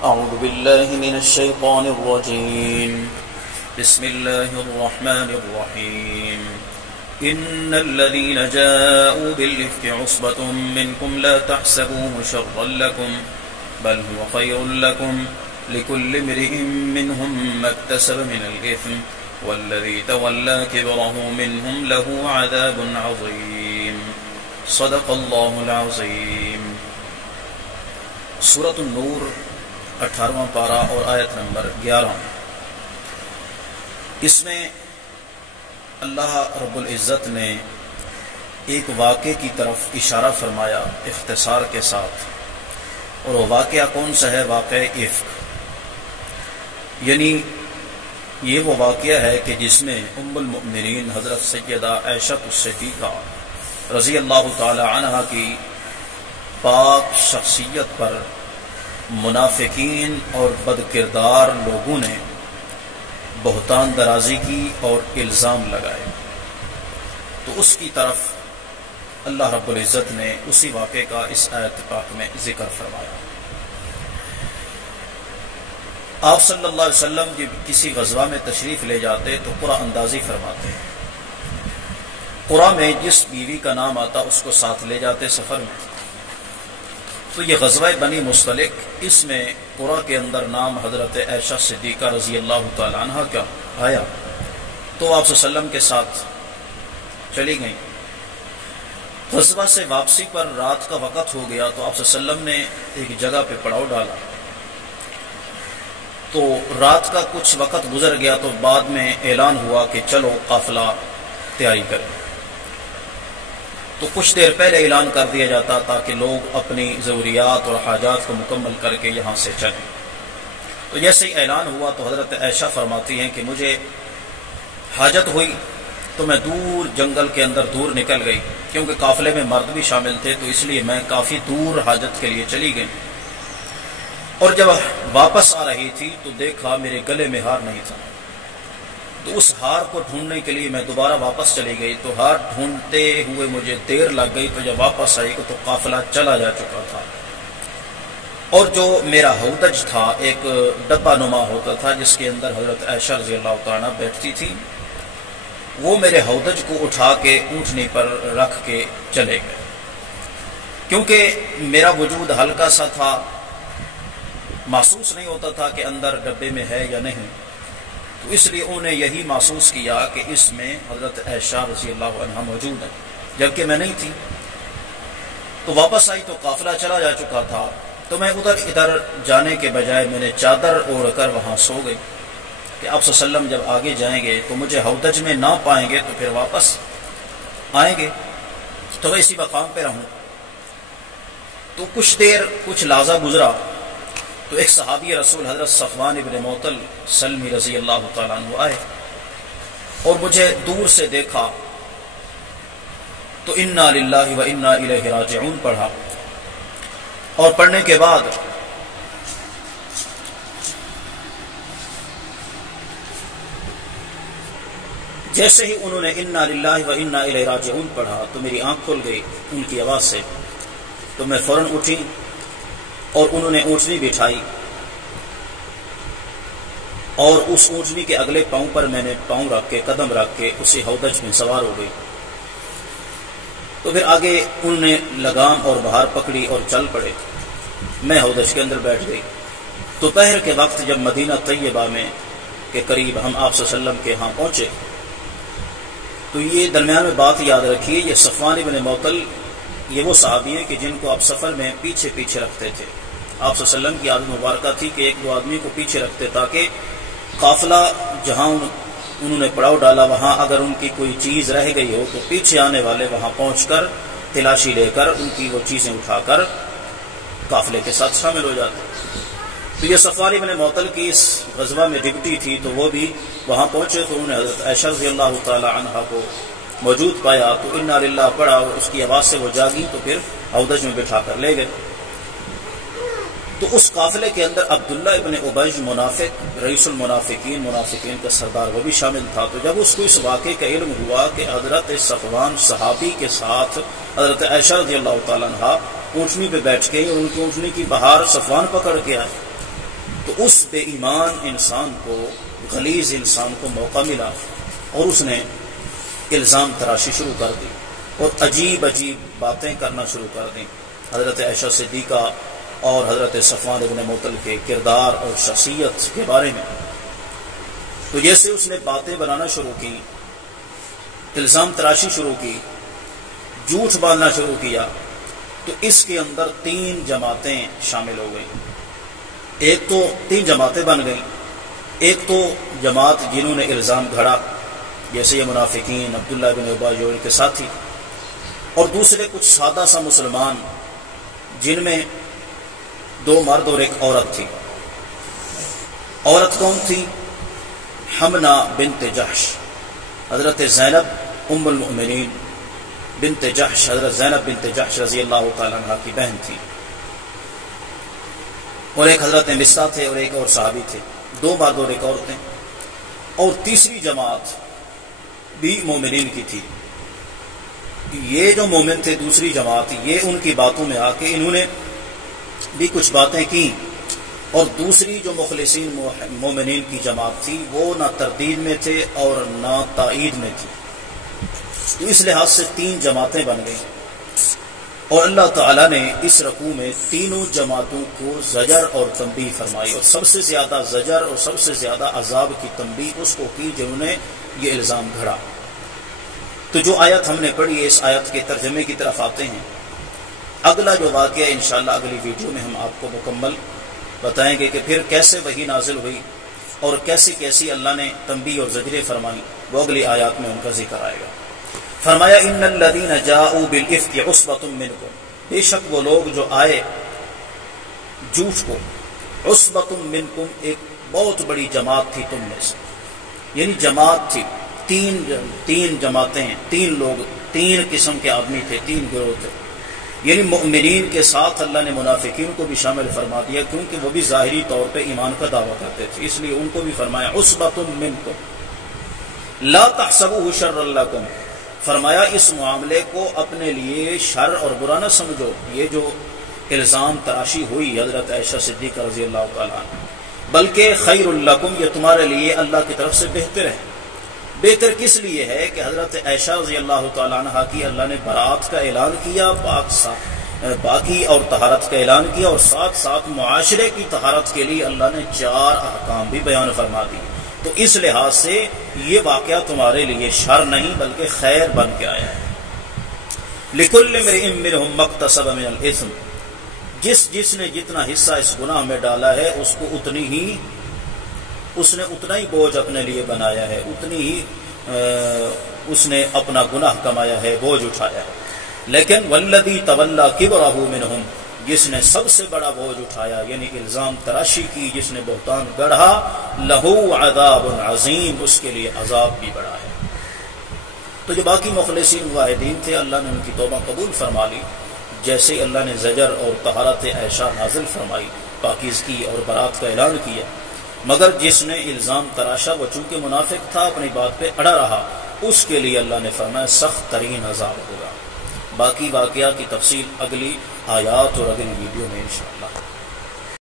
أعوذ بالله من الشيطان الرجيم بسم الله الرحمن الرحيم إن الذين جاءوا بالإفك عصبة منكم لا تحسبوه شرا لكم بل هو خير لكم لكل امرئ منهم ما اكتسب من الإثم والذي تولى كبره منهم له عذاب عظيم صدق الله العظيم۔ سورۃ النور 18واں پارہ اور آیت نمبر 11۔ اس میں اللہ رب العزت نے ایک واقعے کی طرف اشارہ فرمایا اختصار کے ساتھ، اور وہ واقعہ کون سا ہے؟ واقعہ افک، یعنی یہ وہ واقعہ ہے کہ جس میں ام المؤمنین حضرت سیدہ عائشہ الصدیقہ رضی اللہ تعالی عنہا کی پاک شخصیت پر منافقین اور بد کردار لوگوں نے بہتان درازی کی اور الزام لگائے، تو اس کی طرف اللہ رب العزت نے اسی واقعے کا اس آیت پاک میں ذکر فرمایا۔ آپ صلی اللہ علیہ وسلم جب کسی غزوہ میں تشریف لے جاتے تو قرعہ اندازی فرماتے، قرعہ میں جس بیوی کا نام آتا اس کو ساتھ لے جاتے سفر میں۔ تو یہ غزوہ بنی مصطلق، اس میں قرعہ کے اندر نام حضرت عائشہ صدیقہ رضی اللہ تعالی عنہ کا آیا، تو آپ صلی اللہ علیہ وسلم کے ساتھ چلی گئیں۔ غزوہ سے واپسی پر رات کا وقت ہو گیا تو آپ صلی اللہ علیہ وسلم نے ایک جگہ پہ پڑاؤ ڈالا، تو رات کا کچھ وقت گزر گیا تو بعد میں اعلان ہوا کہ چلو قافلہ تیاری کریں، تو کچھ دیر پہلے اعلان کر دیا جاتا تاکہ لوگ اپنی ضروریات اور حاجات کو مکمل کر کے یہاں سے چلیں۔ تو جیسے ہی اعلان ہوا تو حضرت عائشہ فرماتی ہیں کہ مجھے حاجت ہوئی تو میں دور جنگل کے اندر دور نکل گئی، کیونکہ قافلے میں مرد بھی شامل تھے، تو اس لیے میں کافی دور حاجت کے لیے چلی گئی، اور جب واپس آ رہی تھی تو دیکھا میرے گلے میں ہار نہیں تھا، تو اس ہار کو ڈھونڈنے کے لیے میں دوبارہ واپس چلی گئی، تو ہار ڈھونڈتے ہوئے مجھے دیر لگ گئی، تو جب واپس آئی تو قافلہ چلا جا چکا تھا، اور جو میرا ہودج تھا ایک ڈبہ نما ہوتا تھا جس کے اندر حضرت عائشہ رضی اللہ تعالیٰ بیٹھتی تھی، وہ میرے ہودج کو اٹھا کے اونٹنی پر رکھ کے چلے گئے، کیونکہ میرا وجود ہلکا سا تھا، محسوس نہیں ہوتا تھا کہ اندر ڈبے میں ہے یا نہیں، تو اس لیے انہوں نے یہی محسوس کیا کہ اس میں حضرت عائشہ رضی اللہ عنہ موجود ہے، جبکہ میں نہیں تھی۔ تو واپس آئی تو قافلہ چلا جا چکا تھا، تو میں ادھر جانے کے بجائے میں نے چادر اوڑھ کر وہاں سو گئی کہ آپ صلی اللہ علیہ وسلم جب آگے جائیں گے تو مجھے ہودج میں نہ پائیں گے تو پھر واپس آئیں گے، تو میں اسی مقام پہ رہوں۔ تو کچھ دیر کچھ لحظہ گزرا تو ایک صحابی رسول حضرت صفوان ابن معطل سلمی رضی اللہ تعالیٰ عنہ آئے اور مجھے دور سے دیکھا تو انا للہ و انا الیہ راجعون پڑھا، اور پڑھنے کے بعد جیسے ہی انہوں نے انا للہ و انا الیہ راجعون پڑھا تو میری آنکھ کھل گئی ان کی آواز سے، تو میں فوراً اٹھی اور انہوں نے اونٹنی بٹھائی، اور اس اونٹنی کے اگلے پاؤں پر میں نے پاؤں رکھ کے قدم رکھ کے اسی ہودج میں سوار ہو گئی۔ تو پھر آگے انہوں نے لگام اور بہار پکڑی اور چل پڑے، میں ہودج کے اندر بیٹھ گئی۔ دوپہر کے وقت جب مدینہ طیبہ میں کے قریب ہم آپ صلی اللہ علیہ وسلم کے ہاں پہنچے، تو یہ درمیان میں بات یاد رکھیے، یہ صفوان ابن معطل یہ وہ صحابی ہیں کہ جن کو آپ سفر میں پیچھے پیچھے رکھتے تھے۔ آپ صلی اللہ علیہ وسلم کی عادت مبارکہ تھی کہ ایک دو آدمی کو پیچھے رکھتے تاکہ قافلہ جہاں انہوں نے پڑاؤ ڈالا وہاں اگر ان کی کوئی چیز رہ گئی ہو تو پیچھے آنے والے وہاں پہنچ کر تلاشی لے کر ان کی وہ چیزیں اٹھا کر قافلے کے ساتھ شامل ہو جاتے۔ تو یہ صفوان ابن معطل کی اس غزوہ میں ڈپٹی تھی، تو وہ بھی وہاں پہنچے تو انہوں نے حضرت عائشہ رضی اللہ تعالی عنہا کو موجود پایا، تو انا للہ پڑھا اور اس کی آواز سے وہ جاگی، تو پھر ہودج میں بٹھا کر لے گئے۔ تو اس قافلے کے اندر عبداللہ ابن ابی منافق رئیس المنافقین، منافقین کا سردار، وہ بھی شامل تھا۔ تو جب اس کو اس واقعے کا علم ہوا کہ حضرت صفوان صحابی کے ساتھ حضرت عائشہ رضی اللہ تعالیٰ عنہ اونٹنی پہ بیٹھ گئی اور ان کی اونٹنی کی بہار صفوان پکڑ کے آئے، تو اس بے ایمان انسان کو، غلیظ انسان کو موقع ملا اور اس نے الزام تراشی شروع کر دی اور عجیب عجیب باتیں کرنا شروع کر دیں حضرت عائشہ صدیقہ اور حضرت صفوان ابن معطل کے کردار اور شخصیت کے بارے میں۔ تو جیسے اس نے باتیں بنانا شروع کی، الزام تراشی شروع کی، جھوٹ باندھنا شروع کیا، تو اس کے اندر 3 جماعتیں شامل ہو گئیں۔ ایک تو 3 جماعتیں بن گئیں۔ ایک تو جماعت جنہوں نے الزام گھڑا، جیسے یہ منافقین، عبداللہ بن ابی اور کے ساتھی، اور دوسرے کچھ سادہ سا مسلمان جن میں 2 مرد اور 1 عورت تھی۔ عورت کون تھی؟ حمنا بنت جحش، حضرت زینب ام المؤمنین بنت جحش، حضرت زینب بنت جحش رضی اللہ تعالیٰ عنہ کی بہن تھی، اور ایک حضرت مصعب تھے اور ایک اور صحابی تھے، 2 مرد اور 1 عورتیں۔ اور تیسری جماعت بھی مومنین کی تھی۔ یہ جو مومن تھے دوسری جماعت، یہ ان کی باتوں میں آ کے انہوں نے بھی کچھ باتیں کی، اور دوسری جو مخلصین مومنین کی جماعت تھی وہ نہ تردید میں تھے اور نہ تائید میں تھی۔ تو اس لحاظ سے 3 جماعتیں بن گئیں، اور اللہ تعالیٰ نے اس رکوع میں تینوں جماعتوں کو زجر اور تنبیہ فرمائی، اور سب سے زیادہ زجر اور سب سے زیادہ عذاب کی تنبیہ اس کو کی جنہوں نے یہ الزام گھڑا۔ تو جو آیت ہم نے پڑھی ہے، اس آیت کے ترجمے کی طرف آتے ہیں۔ اگلا جو واقعہ انشاءاللہ اگلی ویڈیو میں ہم آپ کو مکمل بتائیں گے کہ پھر کیسے وحی نازل ہوئی اور کیسی کیسی اللہ نے تنبیہ اور زجریں فرمائی، وہ اگلی آیات میں ان کا ذکر آئے گا۔ فرمایا ان الذین جاؤوا بالافک عصبۃ منکم، بے شک وہ لوگ جو آئے جھوٹ کو، عصبۃ منکم ایک بہت بڑی جماعت تھی تم میں سے، یعنی جماعت تھی، 3 جماعتیں، 3 لوگ، 3 قسم کے آدمی تھے، 3 گروہ تھے، یعنی مؤمنین کے ساتھ اللہ نے منافقین کو بھی شامل فرما دیا، کیونکہ وہ بھی ظاہری طور پہ ایمان کا دعویٰ کرتے تھے، اس لیے ان کو بھی فرمایا عصبۃ منکم لا تحسبوه شرا لکم، فرمایا اس معاملے کو اپنے لیے شر اور برا نہ سمجھو۔ یہ جو الزام تراشی ہوئی حضرت عائشہ صدیقہ رضی اللہ تعالیٰ عنہ، بلکہ خیر لکم، یہ تمہارے لیے اللہ کی طرف سے بہتر ہے۔ بہتر کس لیے ہے کہ حضرت عائشہ رضی اللہ تعالیٰ عنہ کی اللہ نے برات کا اعلان کیا، پاکی اور طہارت کا اعلان کیا، اور ساتھ ساتھ معاشرے کی طہارت کے لیے اللہ نے 4 احکام بھی بیان فرما دی۔ تو اس لحاظ سے یہ واقعہ تمہارے لیے شر نہیں بلکہ خیر بن کے آیا ہے۔ لِكُلِّ امْرِئٍ مِّنْهُمْ مَا اكْتَسَبَ مِنَ الْإِثْمِ، جس نے جتنا حصہ اس گناہ میں ڈالا ہے اس کو اس نے اتنا ہی بوجھ اپنے لیے بنایا ہے، اتنی ہی اس نے اپنا گناہ کمایا ہے، بوجھ اٹھایا ہے۔ لیکن وَالَّذِي تَوَلَّى كِبْرَهُ مِنْهُمْ، جس نے سب سے بڑا بوجھ اٹھایا یعنی الزام تراشی کی، جس نے بہتان گڑھا، لَهُ عَذَابٌ عَظِيمٌ، اس کے لیے عذاب بھی بڑا ہے۔ تو جو باقی مخلصین واحدین تھے اللہ نے ان کی توبہ قبول فرما لی، جیسے اللہ نے زجر اور طہارت عائشہ نازل فرمائی، پاکیزگی اور برات کا اعلان کیا، مگر جس نے الزام تراشا وہ چونکہ منافق تھا، اپنی بات پہ اڑا رہا، اس کے لیے اللہ نے فرمایا سخت ترین عذاب ہوگا۔ باقی واقعہ کی تفصیل اگلی آیات اور اگلی ویڈیو میں انشاءاللہ۔